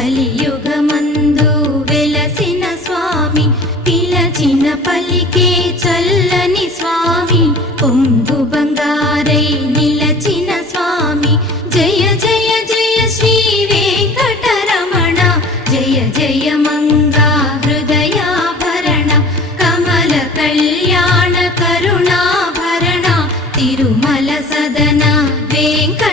కలియుగమందు వెలసిన స్వామి పిలచిన పలికే చల్లని స్వామి పొంగు బంగారై నిలచిన స్వామి. జయ జయ జయ శ్రీ వెంకటరమణ జయ జయ మంగా హృదయాభరణ కమల కళ్యాణ కరుణాభరణ తిరుమల